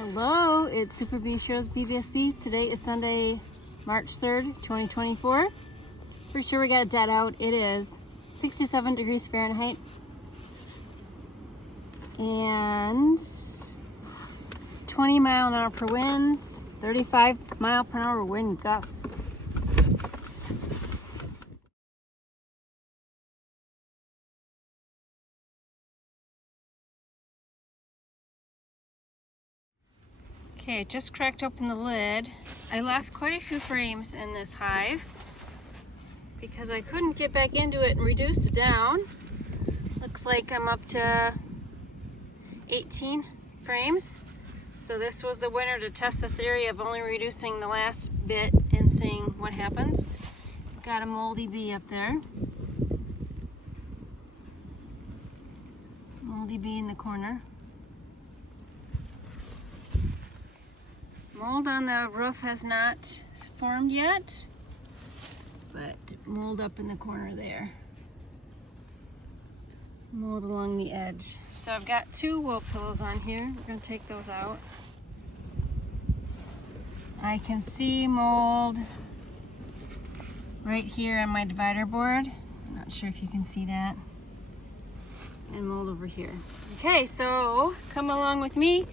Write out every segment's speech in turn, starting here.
Hello, it's Super Bee Shows BBS Bees. Today is Sunday, March 3rd, 2024. Pretty sure we got a dead out. It is 67 degrees Fahrenheit and 20 mile an hour per winds, 35 mile per hour wind gusts. Okay, just cracked open the lid. I left quite a few frames in this hive because I couldn't get back into it and reduce it down. Looks like I'm up to 18 frames. So this was the winner to test the theory of only reducing the last bit and seeing what happens. Got a moldy bee up there. Moldy bee in the corner. Mold on the roof has not formed yet, but mold up in the corner there. Mold along the edge. So I've got two wool pillows on here. We're going to take those out. I can see mold right here on my divider board. I'm not sure if you can see that. And mold over here. Okay, so come along with me.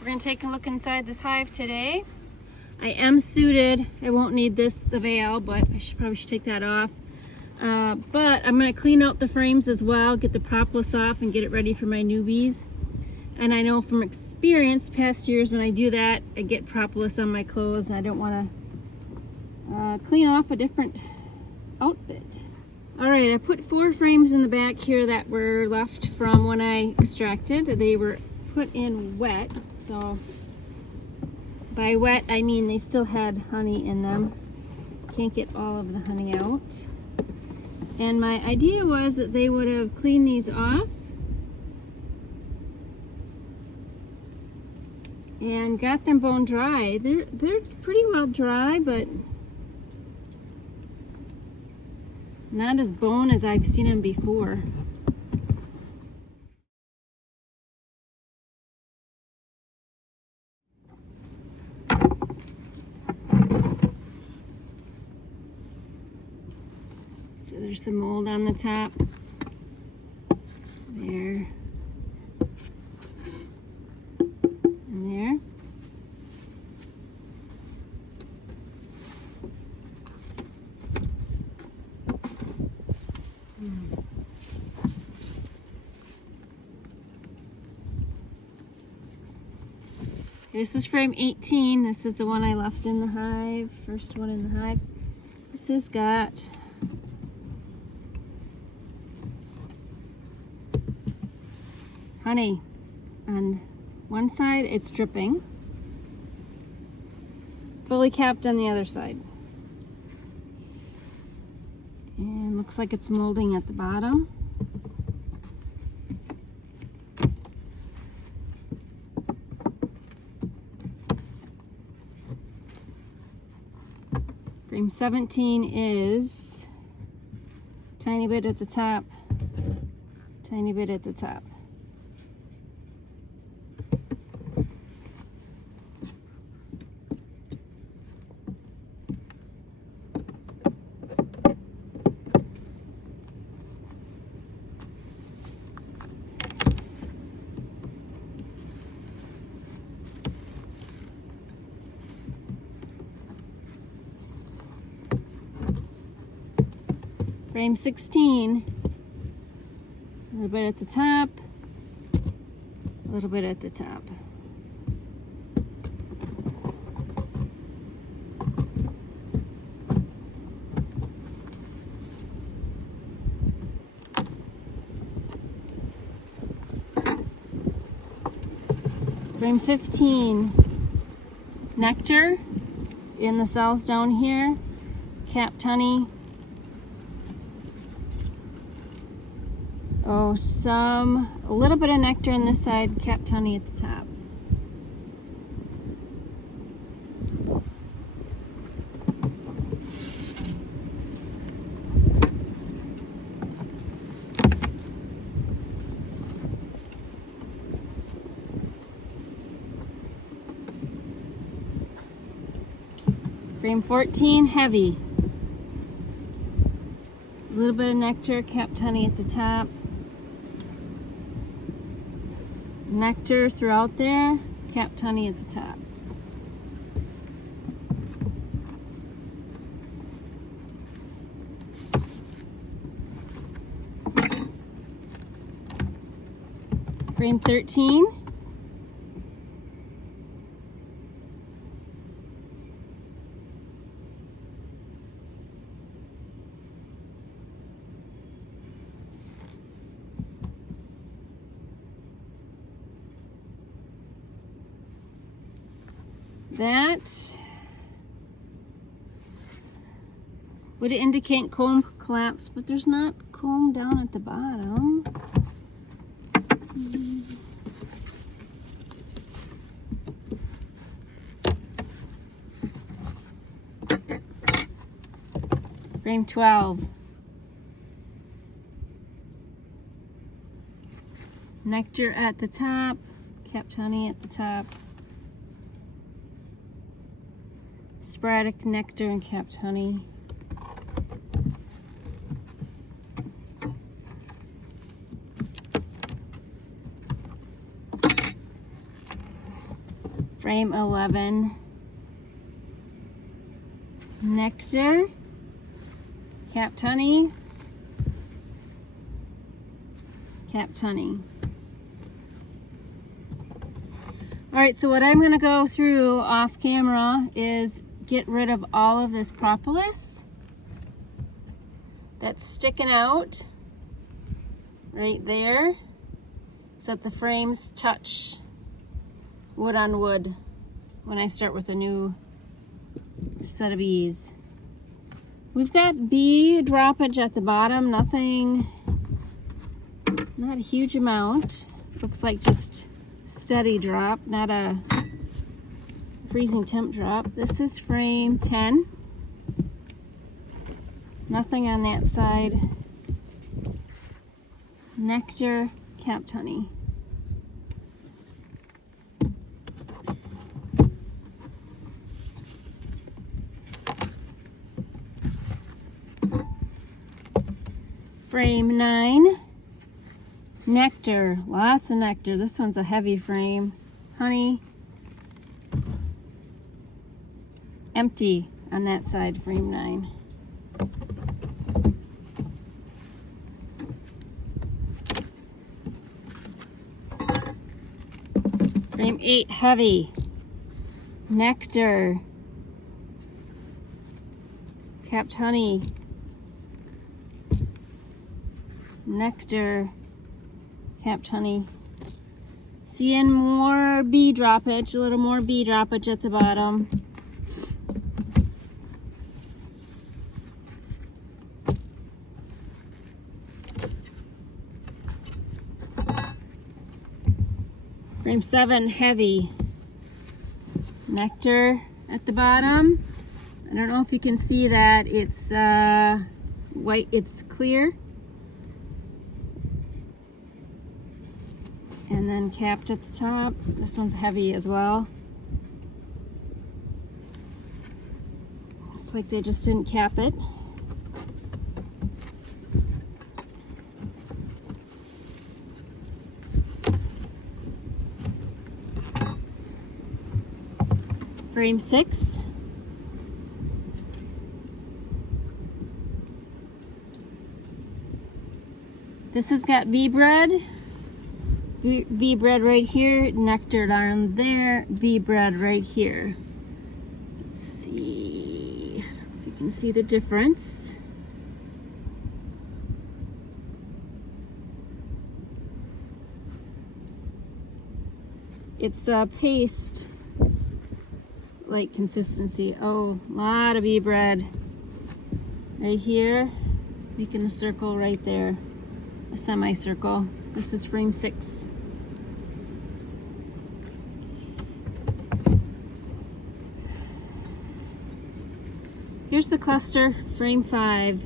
We're going to take a look inside this hive today. I am suited. I won't need the veil, but I probably should take that off. But I'm going to clean out the frames as well, get the propolis off and get it ready for my newbies. And I know from experience, past years, when I do that, I get propolis on my clothes and I don't want to clean off a different outfit. All right, I put 4 frames in the back here that were left from when I extracted. They were put in wet. So by wet, I mean they still had honey in them. Can't get all of the honey out. And my idea was that they would have cleaned these off and got them bone dry. They're pretty well dry, but not as bone as I've seen them before. So there's some mold on the top. There. And there. This is frame 18. This is the one I left in the hive. First one in the hive. This has got honey on one side. It's dripping. Fully capped on the other side. And looks like it's molding at the bottom. Frame 17 is tiny bit at the top, tiny bit at the top. Frame 16, a little bit at the top, a little bit at the top. Frame 15, nectar in the cells down here, capped honey. Oh, a little bit of nectar on this side, capped honey at the top. Frame 14, heavy. A little bit of nectar, capped honey at the top. Nectar throughout there, capped honey at the top. Frame 13. That would indicate comb collapse, but there's not comb down at the bottom. Frame 12. Nectar at the top, capped honey at the top. Sporadic nectar and capped honey. Frame 11. Nectar, capped honey, capped honey. All right, so what I'm going to go through off camera is get rid of all of this propolis that's sticking out right there so that the frames touch wood on wood when I start with a new set of bees. We've got bee droppage at the bottom, nothing, not a huge amount. Looks like just steady drop, not a freezing temp drop. This is frame 10. Nothing on that side. Nectar, capped honey. Frame 9. Nectar, lots of nectar. This one's a heavy frame. Honey. Empty on that side, frame 9. Frame 8, heavy. Nectar. Capped honey. Nectar. Capped honey. Seeing more bee droppage, a little more bee droppage at the bottom. Frame 7, heavy. Nectar at the bottom. I don't know if you can see that. It's white, it's clear. And then capped at the top. This one's heavy as well. Looks like they just didn't cap it. Frame 6. This has got bee bread. Bee bread right here, nectar down there, bee bread right here. Let's see if you can see the difference. It's a paste like consistency. Oh, a lot of bee bread right here, making a circle right there, a semicircle. This is frame 6. Here's the cluster, frame 5.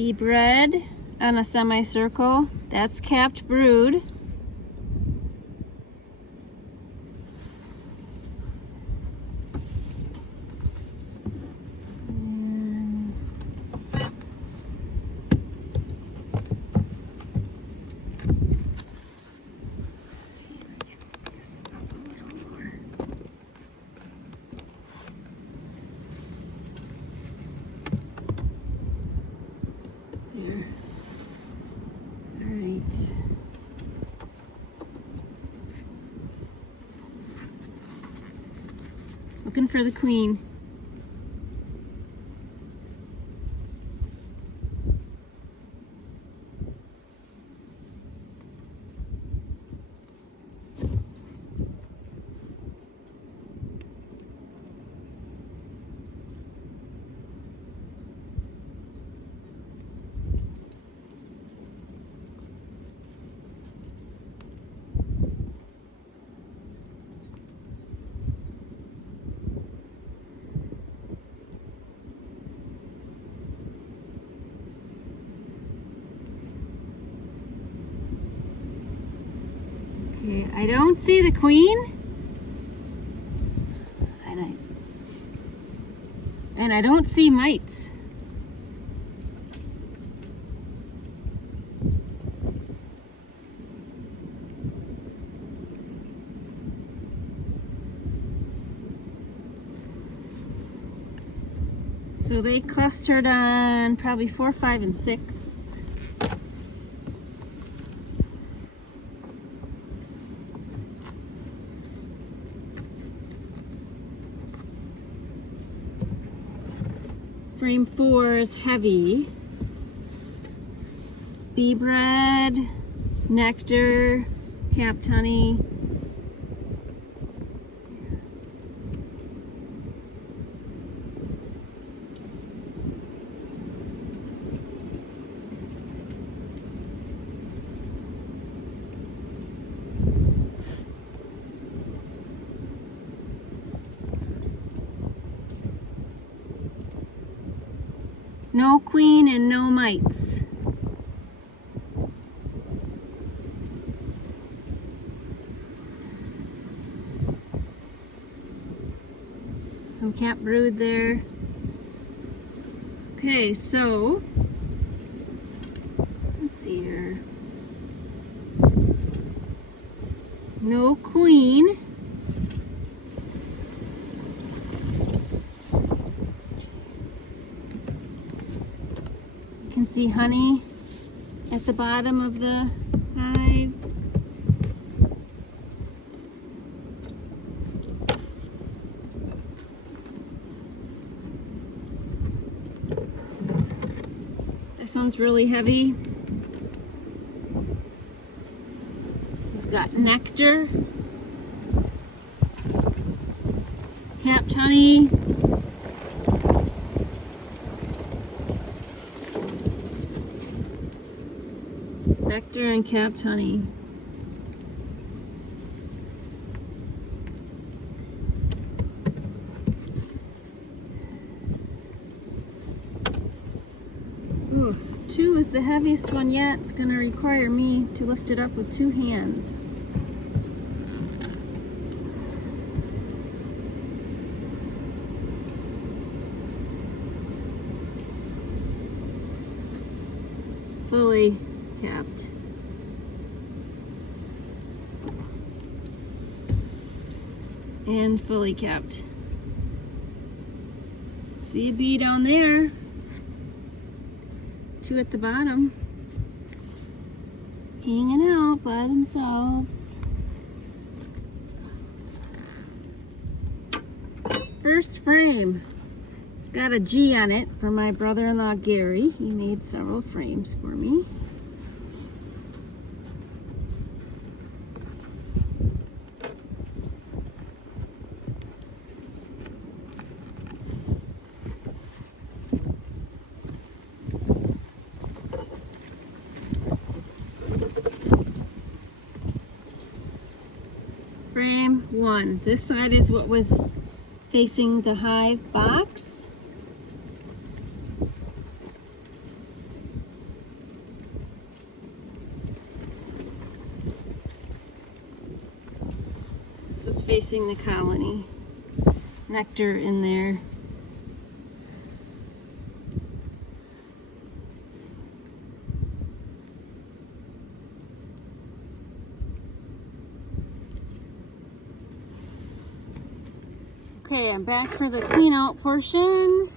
bee bread on a semicircle. That's capped brood. And let's see if I can move this up a little more. There. All right. Looking for the queen. Okay, I don't see the queen, and I don't see mites. So they clustered on probably 4, 5, and 6. Frame 4 is heavy. Bee bread, nectar, capped honey. No queen and no mites. Some capped brood there. Okay, so let's see here. No queen. You can see honey at the bottom of the hive. This one's really heavy. We've got nectar, capped honey, nectar and capped honey. Ooh, 2 is the heaviest one yet. It's going to require me to lift it up with 2 hands. Fully capped. And fully capped. See a bee down there. 2 at the bottom. Hanging out by themselves. First frame. It's got a G on it for my brother-in-law Gary. He made several frames for me. Frame 1. This side is what was facing the hive box. missing the colony nectar in there. Okay, I'm back for the clean out portion.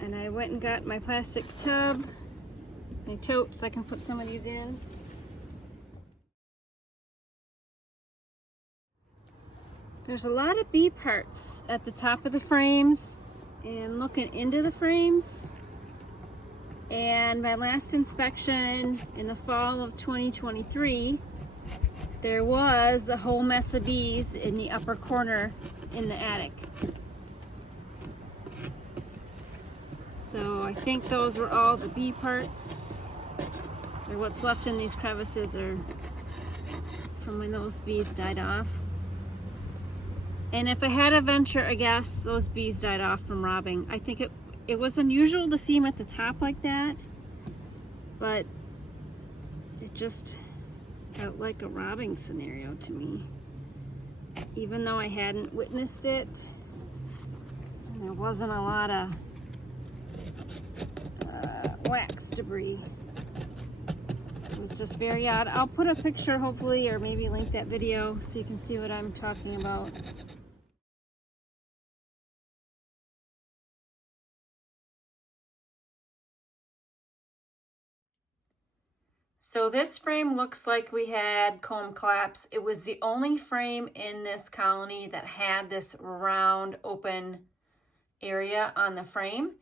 And I went and got my plastic tub, my tote, so I can put some of these in. There's a lot of bee parts at the top of the frames and looking into the frames. And my last inspection in the fall of 2023, there was a whole mess of bees in the upper corner in the attic. So I think those were all the bee parts, or what's left in these crevices are from when those bees died off. And if I had to venture a guess, those bees died off from robbing. I think it was unusual to see them at the top like that, but it just felt like a robbing scenario to me. Even though I hadn't witnessed it, and there wasn't a lot of wax debris. It was just very odd. I'll put a picture hopefully, or maybe link that video so you can see what I'm talking about. So this frame looks like we had comb collapse. It was the only frame in this colony that had this round open area on the frame.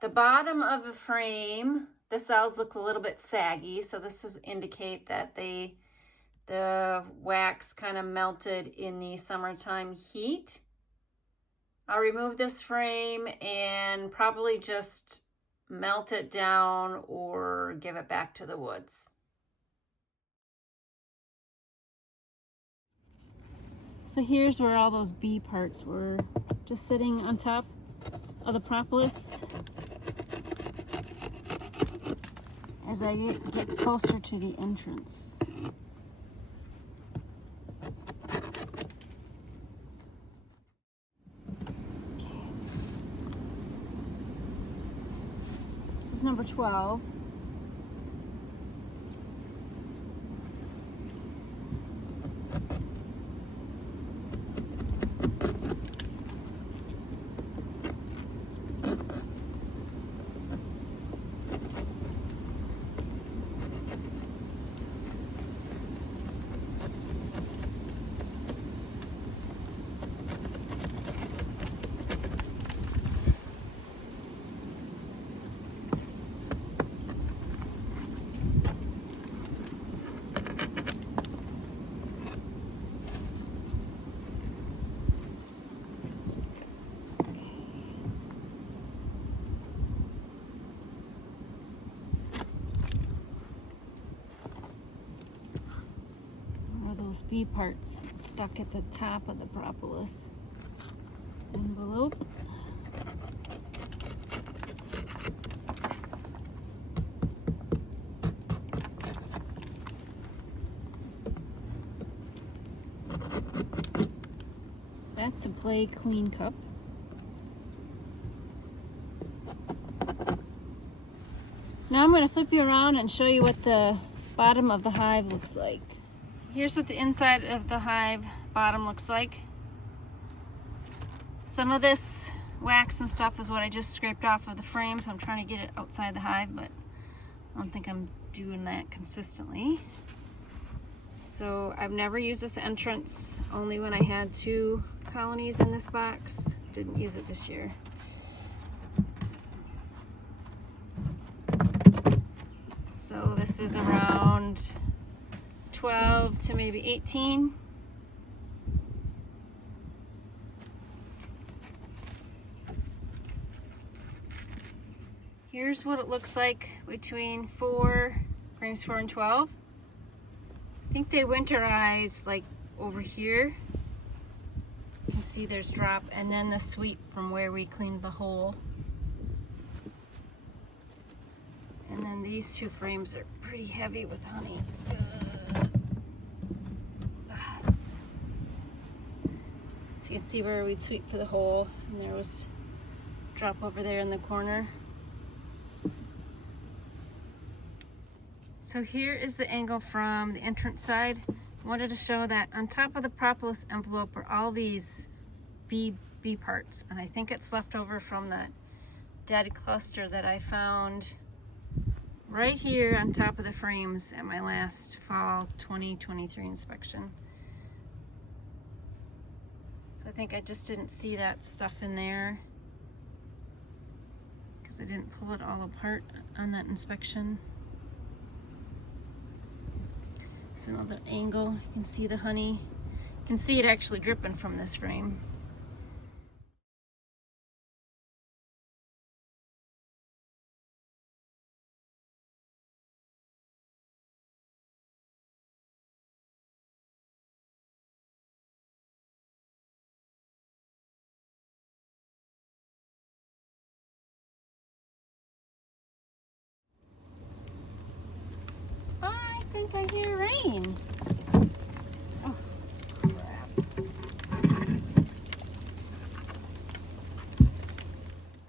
The bottom of the frame, the cells look a little bit saggy, so this would indicate that the wax kind of melted in the summertime heat. I'll remove this frame and probably just melt it down or give it back to the woods. So here's where all those bee parts were, just sitting on top of the propolis. As I get closer to the entrance. Okay. This is number 12. Those bee parts stuck at the top of the propolis envelope. That's a play queen cup. Now I'm going to flip you around and show you what the bottom of the hive looks like. Here's what the inside of the hive bottom looks like. Some of this wax and stuff is what I just scraped off of the frame, so I'm trying to get it outside the hive, but I don't think I'm doing that consistently. So I've never used this entrance, only when I had 2 colonies in this box. Didn't use it this year. So this is around 12 to maybe 18. Here's what it looks like between frames 4 and 12. I think they winterize like over here. You can see there's drop, and then the sweep from where we cleaned the hole. And then these 2 frames are pretty heavy with honey. So you can see where we'd sweep for the hole, and there was a drop over there in the corner. So here is the angle from the entrance side. I wanted to show that on top of the propolis envelope are all these bee parts, and I think it's left over from that dead cluster that I found right here on top of the frames at my last fall 2023 inspection. So I think I just didn't see that stuff in there because I didn't pull it all apart on that inspection. It's another angle. You can see the honey. You can see it actually dripping from this frame. I think I hear rain. Oh, crap.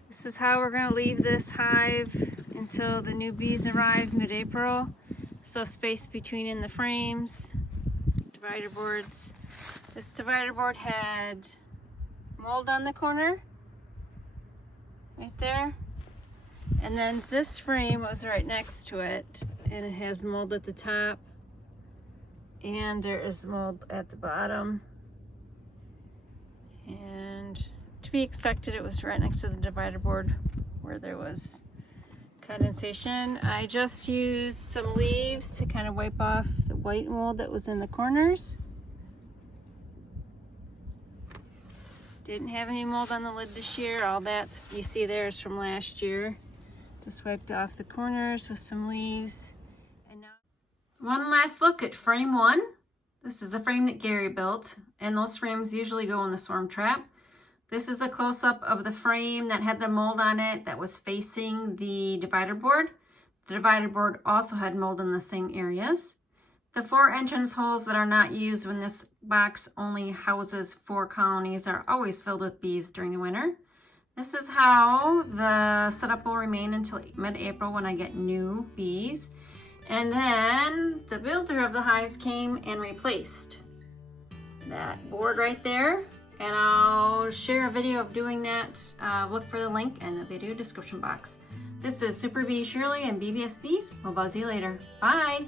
This is how we're going to leave this hive until the new bees arrive mid-April. So space between in the frames, divider boards. This divider board had mold on the corner, right there. And then this frame was right next to it, and it has mold at the top, and there is mold at the bottom. And to be expected, it was right next to the divider board where there was condensation. I just used some leaves to kind of wipe off the white mold that was in the corners. Didn't have any mold on the lid this year. All that you see there is from last year. Just wiped off the corners with some leaves. And now one last look at frame one. This is a frame that Gary built, and those frames usually go in the swarm trap. This is a close-up of the frame that had the mold on it that was facing the divider board. The divider board also had mold in the same areas. The 4 entrance holes that are not used when this box only houses 4 colonies are always filled with bees during the winter. This is how the setup will remain until mid-April when I get new bees. And then the builder of the hives came and replaced that board right there. And I'll share a video of doing that. Look for the link in the video description box. This is Super Bee Shirley and BBS Bees. We'll buzz you later. Bye.